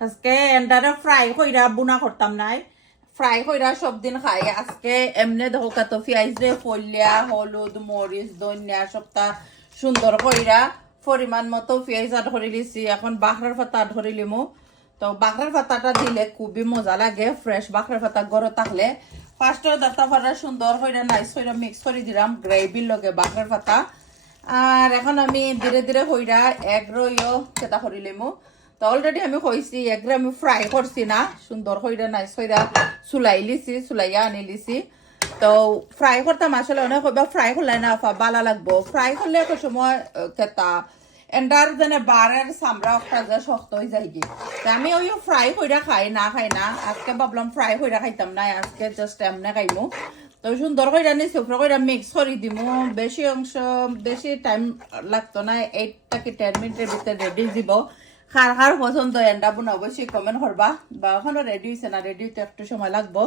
আজকে এন্ডারে ফ্রাই কইরা বুনা করতাম নাই ফ্রাই কইরা সব দিন খাই আজকে এমনি দেখো কত পেঁয়াজ দিয়ে ফলিয়া হলুদ মরিচ ধনিয়া সবটা সুন্দর কইরা পরিমাণ মতো পেঁয়াজ আট করে লিছি এখন বাখরার পাতা আট করে লিমু তো বাখরার পাতাটা দিলে খুবই মজা লাগে ফ্রেশ বাখরার পাতা গড়ে থাকলে ফার্স্টে দাঁতা ফাটা সুন্দর কইরা নাইস কইরা মিক্স করে দিলাম গ্রেভির লগে বাখরার পাতা আর এখন আমি ধীরে ধীরে কইরা এগ রইও সেটা করে লিমু তো অলরেডি আমি কইছি এগরে আমি ফ্রাই করছি না সুন্দর কইরা নাইস কইরা চুলাই লিছি চুলাইয়া আনি লিছি তো ফ্রাই করতাম আসলে অনেক কইবা ফ্রাই করলে না বালা লাগবো ফ্রাই করলে এক সময় কেতা এন্ডার যেন বারের চামড়া একটা যে শক্ত হয়ে যায় কি আমি ওই ফ্রাই কইরা খাই না আজকে ভাবলাম ফ্রাই কইরা খাইতাম না আজকে জাস্ট এমনি খাইমু তো সুন্দর কইরা নিছি উপরে কইরা মিক্স করে দিমু বেশি অংশ বেশি টাইম লাগতো না 8 থেকে 10 মিনিটের ভিতরে রেডি দিব কার কার পছন্দ এন্ডা বোনা অবশ্যই কমেন্ট করবা বা এখনো রেডি হয়েছে না রেডি হইতে একটু সময় লাগবো